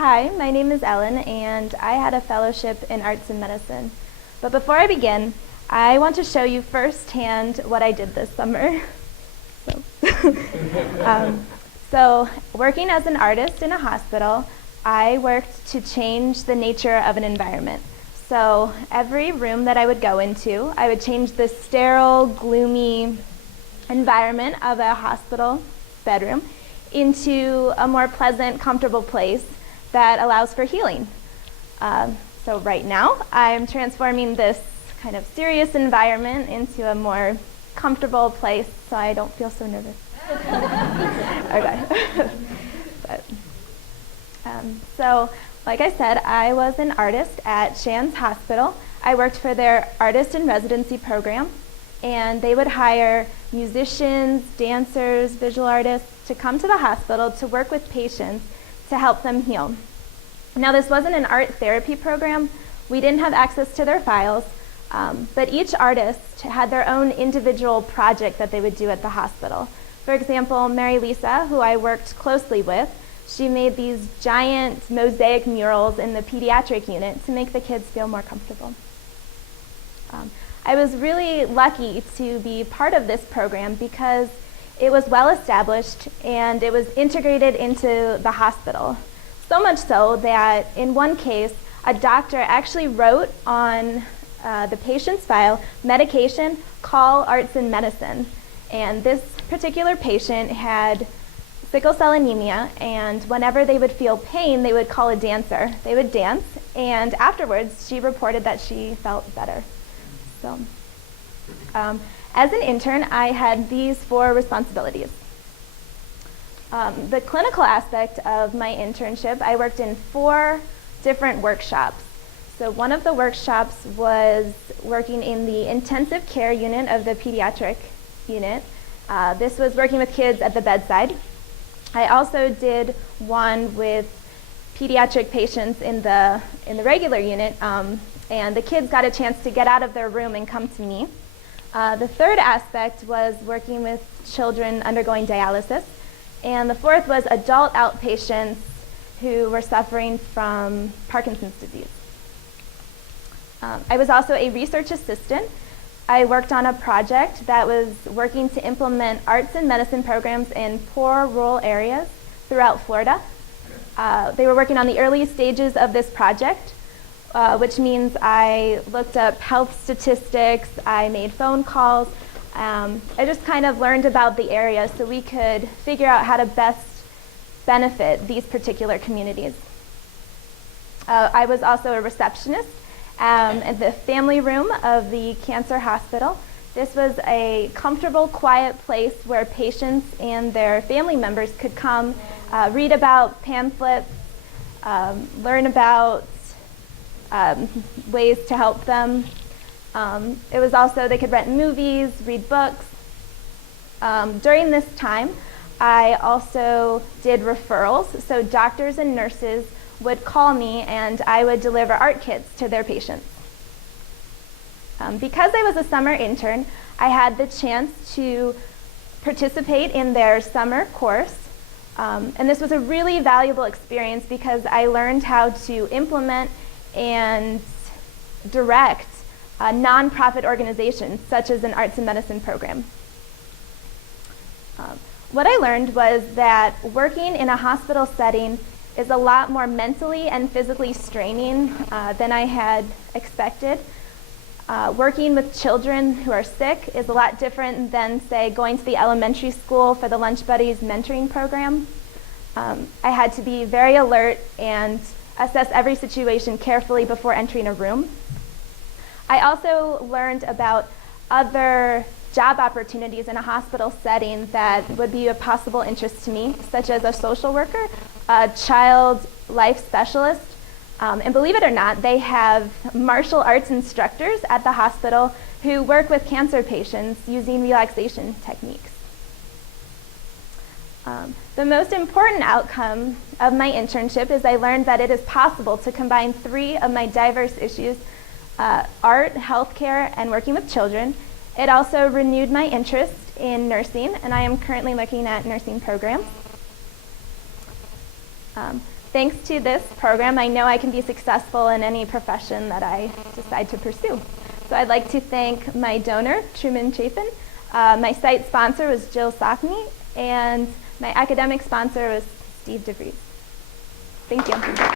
Hi, my name is Ellen, and I had a fellowship in arts and medicine. But before I begin, I want to show you firsthand what I did this summer. So working as an artist in a hospital, I worked to change the nature of an environment. So every room that I would go into, I would change the sterile, gloomy environment of a hospital bedroom into a more pleasant, comfortable place that allows for healing. So right now, I'm transforming this kind of serious environment into a more comfortable place so I don't feel so nervous. Okay. So, like I said, I was an artist at Shands Hospital. I worked for their artist in residency program, and they would hire musicians, dancers, visual artists to come to the hospital to work with patients to help them heal. Now, this wasn't an art therapy program. We didn't have access to their files, but each artist had their own individual project that they would do at the hospital. For example, Mary Lisa, who I worked closely with, she made these giant mosaic murals in the pediatric unit to make the kids feel more comfortable. I was really lucky to be part of this program because it was well established and it was integrated into the hospital. So much so that in one case, a doctor actually wrote on the patient's file, medication, call arts and medicine. And this particular patient had sickle cell anemia, and whenever they would feel pain, they would call a dancer. They would dance, and afterwards, she reported that she felt better. So, as an intern, I had these 4 responsibilities. The clinical aspect of my internship, I worked in 4 different workshops. So one of the workshops was working in the intensive care unit of the pediatric unit. This was working with kids at the bedside. I also did one with pediatric patients in the regular unit, and the kids got a chance to get out of their room and come to me. The third aspect was working with children undergoing dialysis, and the fourth was adult outpatients who were suffering from Parkinson's disease. I was also a research assistant. I worked on a project that was working to implement arts and medicine programs in poor rural areas throughout Florida. They were working on the early stages of this project, which means I looked up health statistics, I made phone calls. I just kind of learned about the area so we could figure out how to best benefit these particular communities. I was also a receptionist at the family room of the cancer hospital. This was a comfortable, quiet place where patients and their family members could come, read about pamphlets, learn about ways to help them. It was also, they could rent movies, read books. During this time, I also did referrals, so doctors and nurses would call me and I would deliver art kits to their patients. Because I was a summer intern, I had the chance to participate in their summer course, and this was a really valuable experience because I learned how to implement and direct nonprofit organizations such as an arts and medicine program. What I learned was that working in a hospital setting is a lot more mentally and physically straining than I had expected. Working with children who are sick is a lot different than, say, going to the elementary school for the Lunch Buddies mentoring program. I had to be very alert and assess every situation carefully before entering a room. I also learned about other job opportunities in a hospital setting that would be of possible interest to me, such as a social worker, a child life specialist, and believe it or not, they have martial arts instructors at the hospital who work with cancer patients using relaxation techniques. The most important outcome of my internship is I learned that it is possible to combine 3 of my diverse issues, art, healthcare, and working with children. It also renewed my interest in nursing, and I am currently looking at nursing programs. thanks to this program, I know I can be successful in any profession that I decide to pursue. So I'd like to thank my donor, Truman Chaffin. My site sponsor was Jill Sockney, and my academic sponsor was Steve DeVries. Thank you.